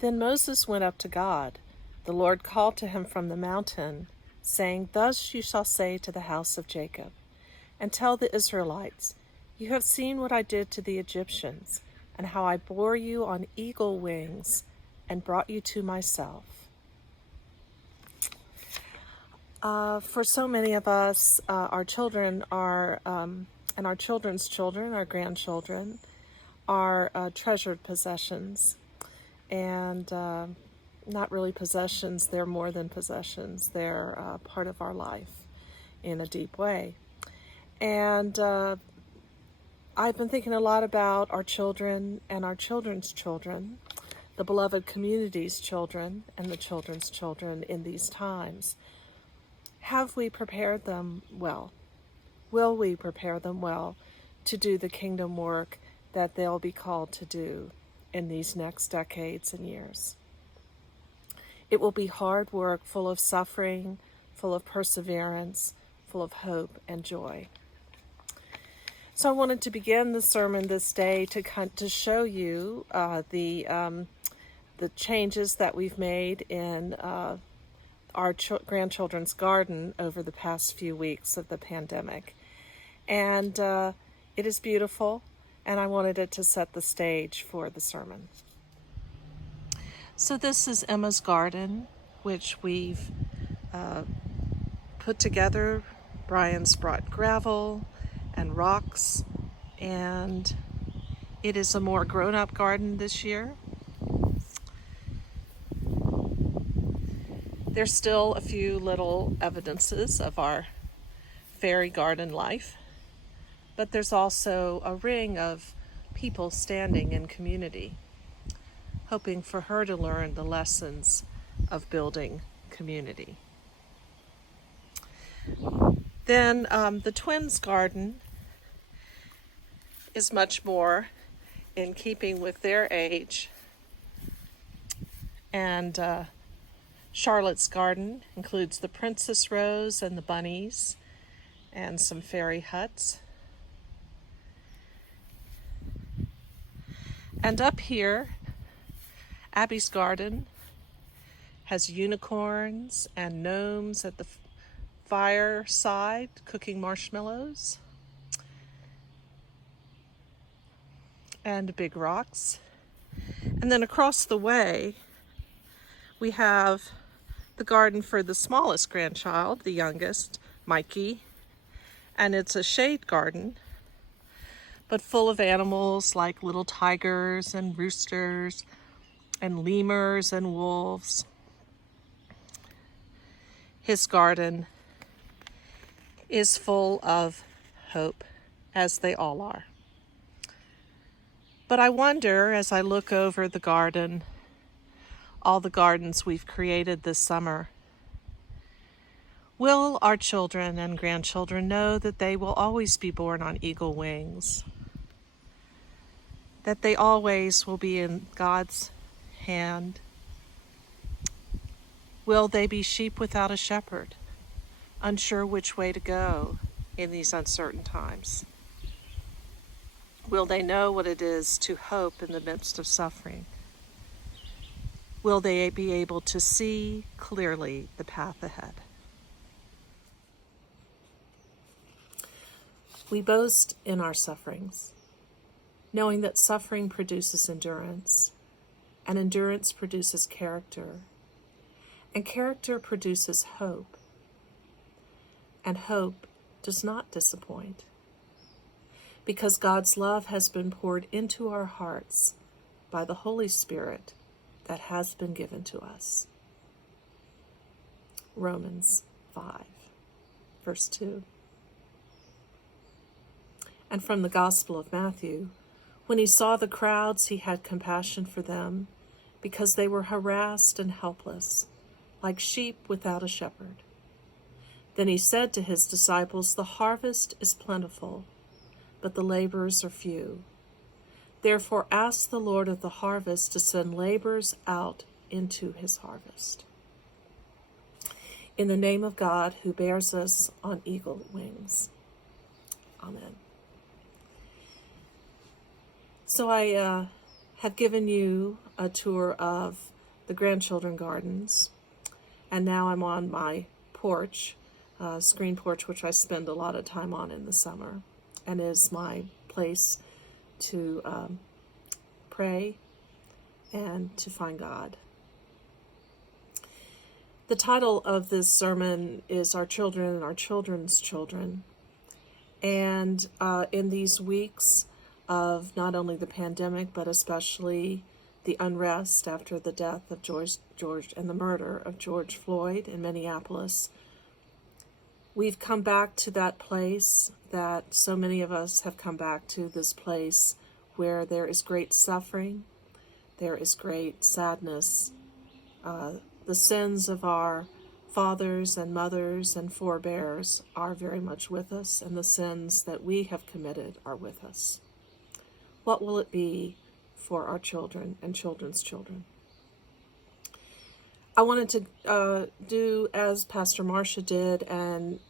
Then Moses went up to God. The Lord called to him from the mountain, saying, Thus you shall say to the house of Jacob, and tell the Israelites, You have seen what I did to the Egyptians, and how I bore you on eagle wings and brought you to myself. For so many of us, our children are, and our children's children, our grandchildren, are treasured possessions. And not really possessions, they're more than possessions. They're part of our life in a deep way. And I've been thinking a lot about our children and our children's children, the beloved community's children and the children's children in these times. Have we prepared them well? Will we prepare them well to do the kingdom work that they'll be called to do in these next decades and years? It will be hard work, full of suffering, full of perseverance, full of hope and joy. So I wanted to begin the sermon this day to show you the changes that we've made in our grandchildren's garden over the past few weeks of the pandemic. And it is beautiful, and I wanted it to set the stage for the sermon. So this is Emma's garden, which we've put together. Brian's brought gravel and rocks, and it is a more grown-up garden this year. There's still a few little evidences of our fairy garden life, but there's also a ring of people standing in community, hoping for her to learn the lessons of building community. Then the twins' garden is much more in keeping with their age, and Charlotte's garden includes the princess rose and the bunnies and some fairy huts. And up here, Abby's garden has unicorns and gnomes at the fireside cooking marshmallows and big rocks. And then across the way, we have the garden for the smallest grandchild, the youngest, Mikey, and it's a shade garden, but full of animals like little tigers and roosters and lemurs and wolves. His garden is full of hope, as they all are. But I wonder, as I look over the garden, all the gardens we've created this summer, will our children and grandchildren know that they will always be born on eagle wings? That they always will be in God's hand? Will they be sheep without a shepherd, unsure which way to go in these uncertain times? Will they know what it is to hope in the midst of suffering? Will they be able to see clearly the path ahead? We boast in our sufferings, knowing that suffering produces endurance, and endurance produces character, and character produces hope, and hope does not disappoint, because God's love has been poured into our hearts by the Holy Spirit that has been given to us. Romans 5, verse 2. And from the Gospel of Matthew, when he saw the crowds, he had compassion for them, because they were harassed and helpless, like sheep without a shepherd. Then he said to his disciples, The harvest is plentiful, but the laborers are few. Therefore ask the Lord of the harvest to send laborers out into his harvest. In the name of God, who bears us on eagle wings. Amen. So I have given you a tour of the grandchildren gardens, and now I'm on my porch, screen porch, which I spend a lot of time on in the summer, and is my place to pray and to find God. The title of this sermon is Our Children and Our Children's Children. And in these weeks of not only the pandemic, but especially the unrest after the death of George and the murder of George Floyd in Minneapolis, we've come back to that place that so many of us have come back to, this place where there is great suffering, there is great sadness. The sins of our fathers and mothers and forebears are very much with us, and the sins that we have committed are with us. What will it be for our children and children's children? I wanted to do as Pastor Marcia did and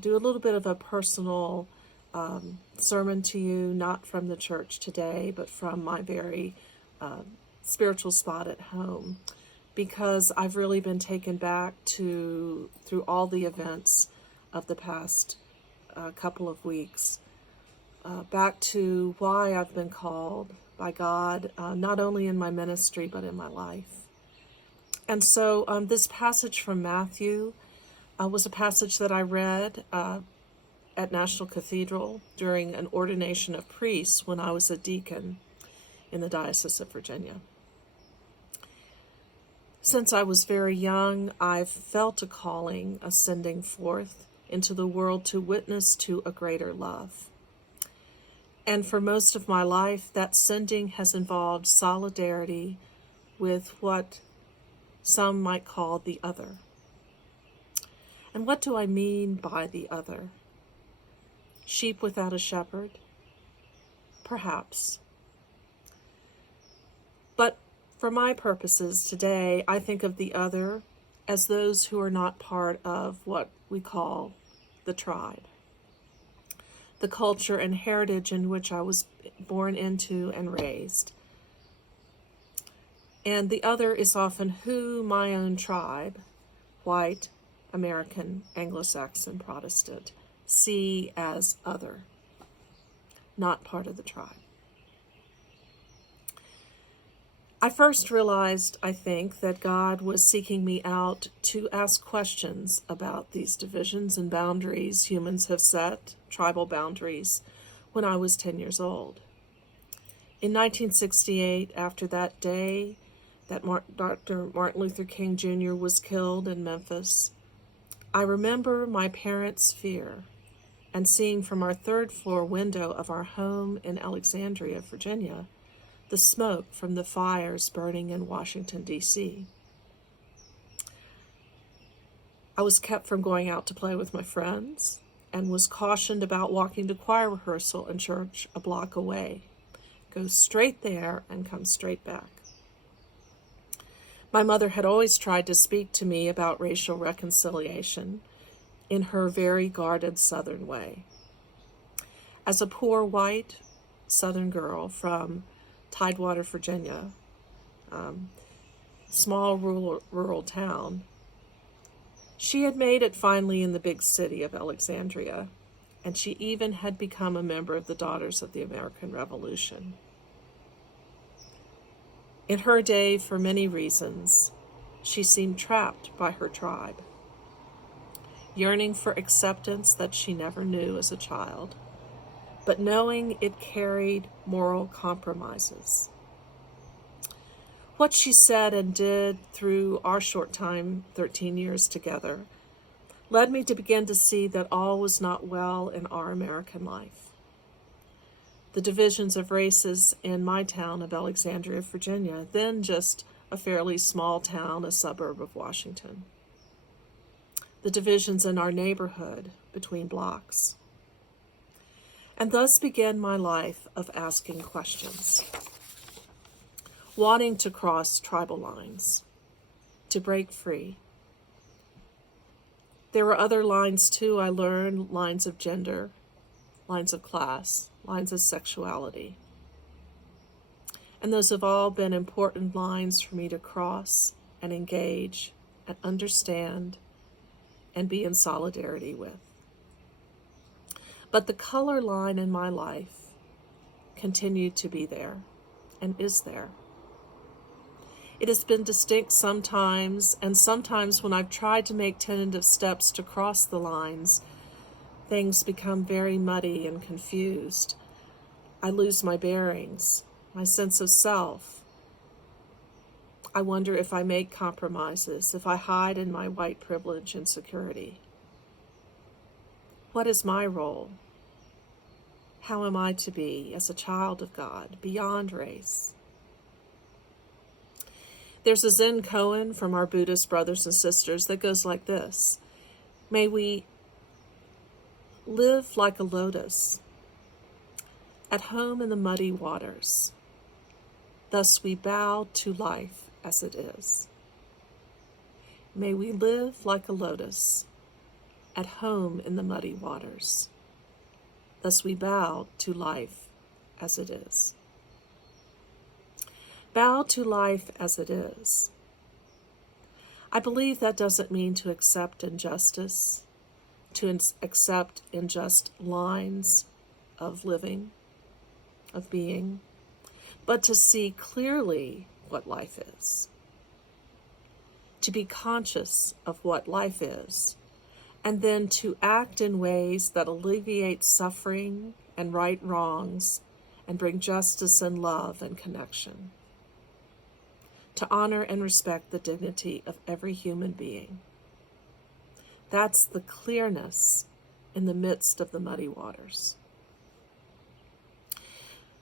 do a little bit of a personal sermon to you, not from the church today, but from my very spiritual spot at home, because I've really been taken back through all the events of the past couple of weeks, back to why I've been called by God, not only in my ministry, but in my life. And so this passage from Matthew was a passage that I read at National Cathedral during an ordination of priests when I was a deacon in the Diocese of Virginia. Since I was very young, I've felt a calling, a sending forth into the world to witness to a greater love. And for most of my life, that sending has involved solidarity with what some might call the other. And what do I mean by the other? Sheep without a shepherd? Perhaps. But for my purposes today, I think of the other as those who are not part of what we call the tribe, the culture and heritage in which I was born into and raised. And the other is often who my own tribe, white, American, Anglo-Saxon, Protestant, see as other, not part of the tribe. I first realized, I think, that God was seeking me out to ask questions about these divisions and boundaries humans have set, tribal boundaries, when I was 10 years old. In 1968, after that day that Dr. Martin Luther King Jr. was killed in Memphis, I remember my parents' fear and seeing from our third-floor window of our home in Alexandria, Virginia, the smoke from the fires burning in Washington, D.C. I was kept from going out to play with my friends and was cautioned about walking to choir rehearsal in church a block away. Go straight there and come straight back. My mother had always tried to speak to me about racial reconciliation in her very guarded Southern way. As a poor white Southern girl from Tidewater, Virginia, small rural town, she had made it finally in the big city of Alexandria, and she even had become a member of the Daughters of the American Revolution. In her day, for many reasons, she seemed trapped by her tribe, yearning for acceptance that she never knew as a child, but knowing it carried moral compromises. What she said and did through our short time, 13 years together, led me to begin to see that all was not well in our American life. The divisions of races in my town of Alexandria, Virginia, then just a fairly small town, a suburb of Washington. The divisions in our neighborhood between blocks. And thus began my life of asking questions, wanting to cross tribal lines, to break free. There were other lines too, I learned, lines of gender, lines of class, lines of sexuality. And those have all been important lines for me to cross and engage and understand and be in solidarity with. But the color line in my life continued to be there and is there. It has been distinct sometimes, and sometimes when I've tried to make tentative steps to cross the lines, things become very muddy and confused. I lose my bearings, my sense of self. I wonder if I make compromises, if I hide in my white privilege and security. What is my role? How am I to be as a child of God, beyond race? There's a Zen koan from our Buddhist brothers and sisters that goes like this: may we live like a lotus, at home in the muddy waters. Thus we bow to life as it is. May we live like a lotus, at home in the muddy waters. Thus we bow to life as it is. Bow to life as it is. I believe that doesn't mean to accept injustice, to accept unjust lines of living, of being, but to see clearly what life is, to be conscious of what life is, and then to act in ways that alleviate suffering and right wrongs and bring justice and love and connection, to honor and respect the dignity of every human being. That's the clearness in the midst of the muddy waters.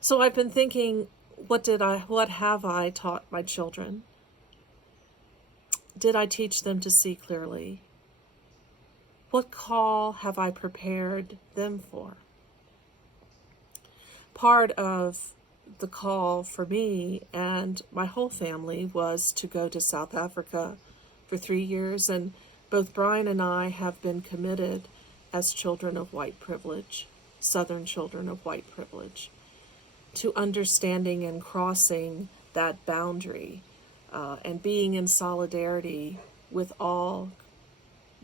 So I've been thinking, what have I taught my children? Did I teach them to see clearly? What call have I prepared them for? Part of the call for me and my whole family was to go to South Africa for 3 years, and both Brian and I have been committed as children of white privilege, Southern children of white privilege, to understanding and crossing that boundary and being in solidarity with all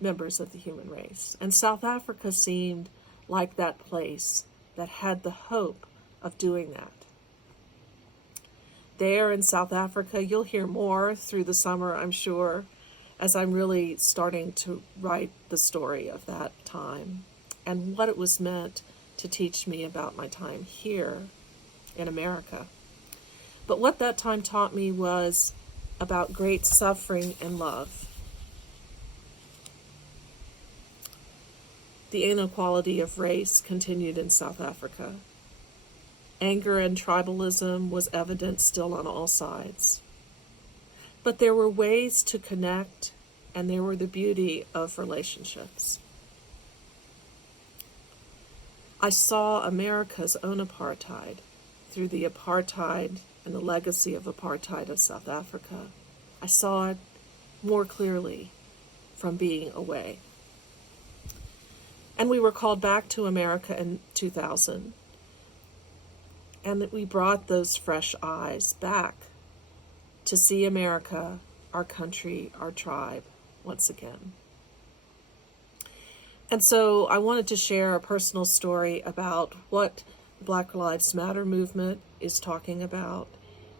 members of the human race. And South Africa seemed like that place that had the hope of doing that. There in South Africa, you'll hear more through the summer, I'm sure, as I'm really starting to write the story of that time and what it was meant to teach me about my time here in America. But what that time taught me was about great suffering and love. The inequality of race continued in South Africa. Anger and tribalism was evident still on all sides. But there were ways to connect, and there were the beauty of relationships. I saw America's own apartheid through the apartheid and the legacy of apartheid of South Africa. I saw it more clearly from being away. And we were called back to America in 2000. And that we brought those fresh eyes back to see America, our country, our tribe, once again. And so I wanted to share a personal story about what the Black Lives Matter movement is talking about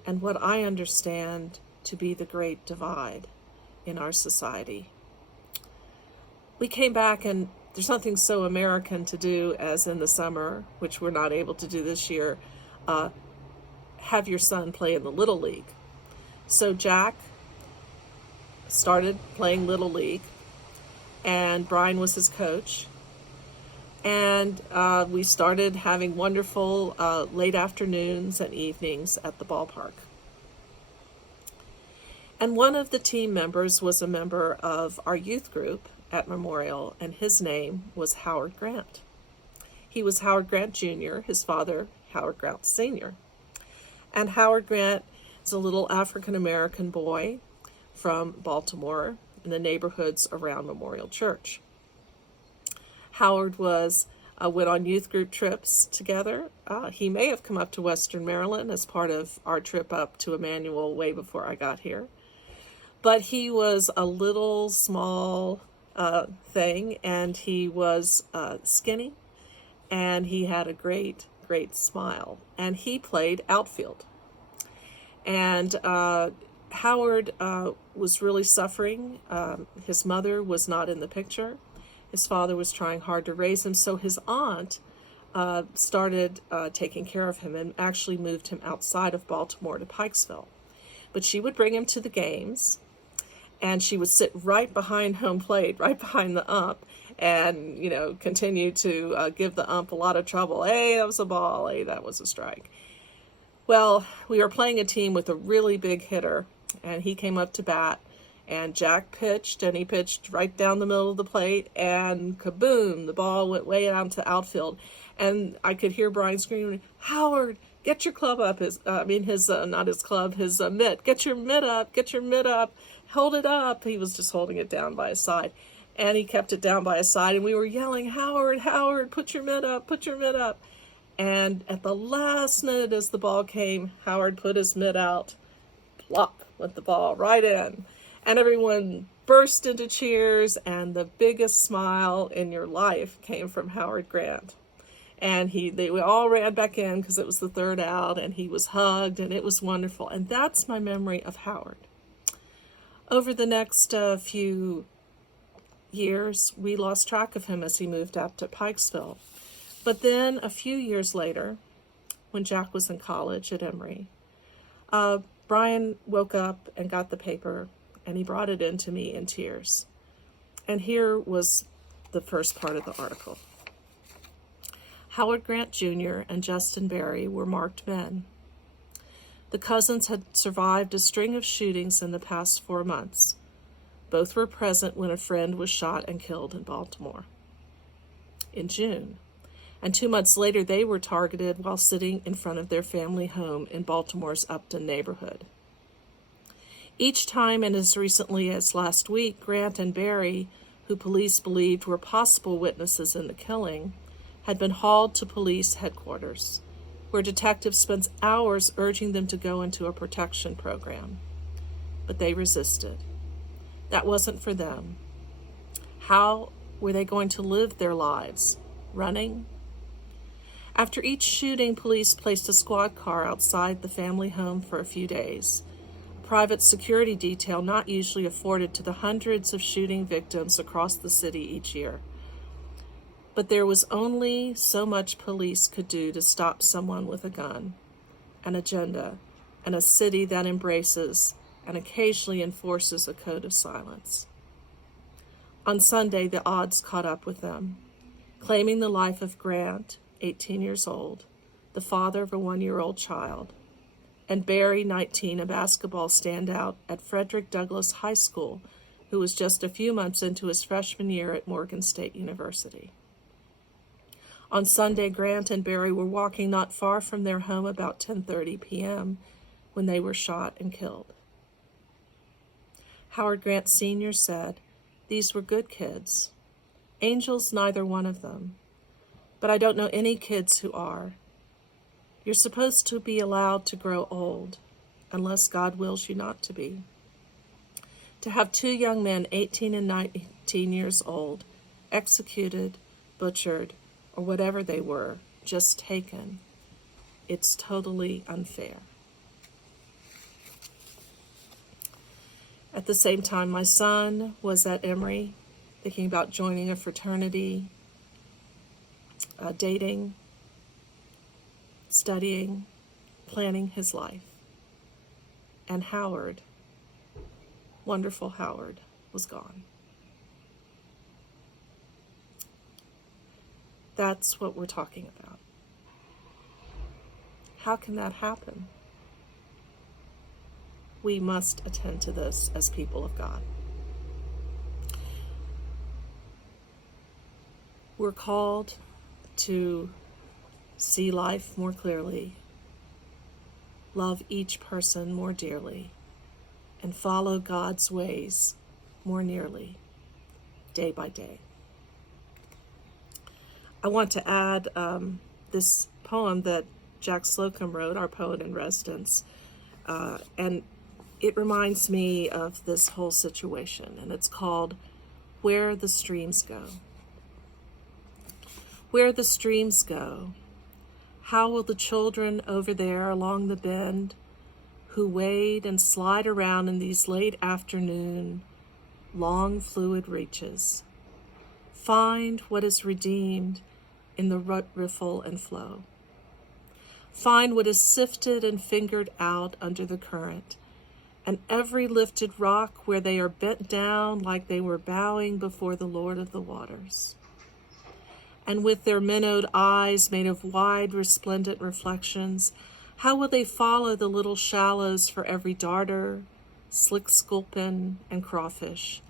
and what I understand to be the great divide in our society. We came back, and there's nothing so American to do as in the summer, which we're not able to do this year, have your son play in the Little League. So Jack started playing Little League, and Brian was his coach. And we started having wonderful late afternoons and evenings at the ballpark. And one of the team members was a member of our youth group at Memorial, and his name was Howard Grant. He was Howard Grant Jr., his father, Howard Grant Sr. And Howard Grant is a little African-American boy from Baltimore in the neighborhoods around Memorial Church. Howard was went on youth group trips together. He may have come up to Western Maryland as part of our trip up to Emmanuel way before I got here. But he was a little small thing, and he was skinny, and he had a great, great smile. And he played outfield. And Howard was really suffering. His mother was not in the picture. His father was trying hard to raise him, so his aunt started taking care of him and actually moved him outside of Baltimore to Pikesville. But she would bring him to the games, and she would sit right behind home plate, right behind the ump, and, continue to give the ump a lot of trouble. Hey, that was a ball. Hey, that was a strike. Well, we were playing a team with a really big hitter, and he came up to bat, and Jack pitched, and he pitched right down the middle of the plate, and kaboom, the ball went way out to outfield. And I could hear Brian screaming, "Howard, get your club up." His mitt. Get your mitt up, hold it up. He was just holding it down by his side. And he kept it down by his side, and we were yelling, "Howard, put your mitt up, put your mitt up." And at the last minute as the ball came, Howard put his mitt out. Plop went the ball right in. And everyone burst into cheers, and the biggest smile in your life came from Howard Grant. And we all ran back in because it was the third out, and he was hugged, and it was wonderful. And that's my memory of Howard. Over the next few years, we lost track of him as he moved up to Pikesville. But then a few years later, when Jack was in college at Emory, Brian woke up and got the paper, and he brought it in to me in tears. And here was the first part of the article. Howard Grant Jr. and Justin Berry were marked men. The cousins had survived a string of shootings in the past 4 months. Both were present when a friend was shot and killed in Baltimore in June. And 2 months later, they were targeted while sitting in front of their family home in Baltimore's Upton neighborhood. Each time, and as recently as last week, Grant and Berry, who police believed were possible witnesses in the killing, had been hauled to police headquarters, where detectives spent hours urging them to go into a protection program. But they resisted. That wasn't for them. How were they going to live their lives? Running? After each shooting, police placed a squad car outside the family home for a few days, a private security detail not usually afforded to the hundreds of shooting victims across the city each year. But there was only so much police could do to stop someone with a gun, an agenda, and a city that embraces and occasionally enforces a code of silence. On Sunday, the odds caught up with them, claiming the life of Grant, 18 years old, the father of a 1-year-old child, and Berry, 19, a basketball standout at Frederick Douglass High School, who was just a few months into his freshman year at Morgan State University. On Sunday, Grant and Berry were walking not far from their home about 10:30 p.m. when they were shot and killed. Howard Grant Sr. said, "These were good kids. Angels, neither one of them. But I don't know any kids who are. You're supposed to be allowed to grow old, unless God wills you not to be. To have 2 young men, 18 and 19 years old, executed, butchered, or whatever they were, just taken, it's totally unfair." At the same time, my son was at Emory, thinking about joining a fraternity, dating, studying, planning his life. And Howard, wonderful Howard, was gone. That's what we're talking about. How can that happen? We must attend to this as people of God. We're called to see life more clearly, love each person more dearly, and follow God's ways more nearly, day by day. I want to add this poem that Jack Slocum wrote, our poet in residence, and it reminds me of this whole situation, and it's called Where the Streams Go. Where the streams go, how will the children over there along the bend, who wade and slide around in these late afternoon, long fluid reaches, find what is redeemed in the riffle and flow, find what is sifted and fingered out under the current, and every lifted rock where they are bent down like they were bowing before the Lord of the waters. And with their minnowed eyes made of wide, resplendent reflections, how will they follow the little shallows for every darter, slick sculpin, and crawfish,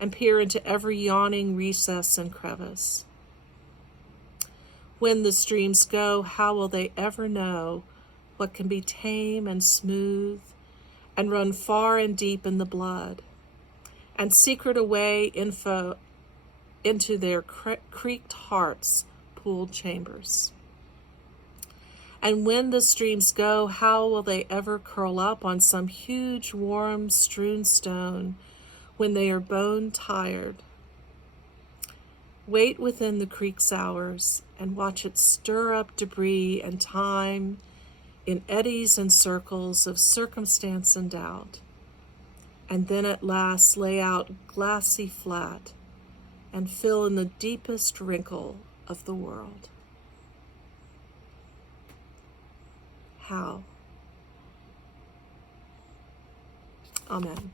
and peer into every yawning recess and crevice? When the streams go, how will they ever know what can be tame and smooth, and run far and deep in the blood, and secret away into their creaked hearts' pooled chambers? And when the streams go, how will they ever curl up on some huge, warm, strewn stone when they are bone tired? Wait within the creek's hours and watch it stir up debris and time in eddies and circles of circumstance and doubt, and then at last lay out glassy flat and fill in the deepest wrinkle of the world. How? Amen.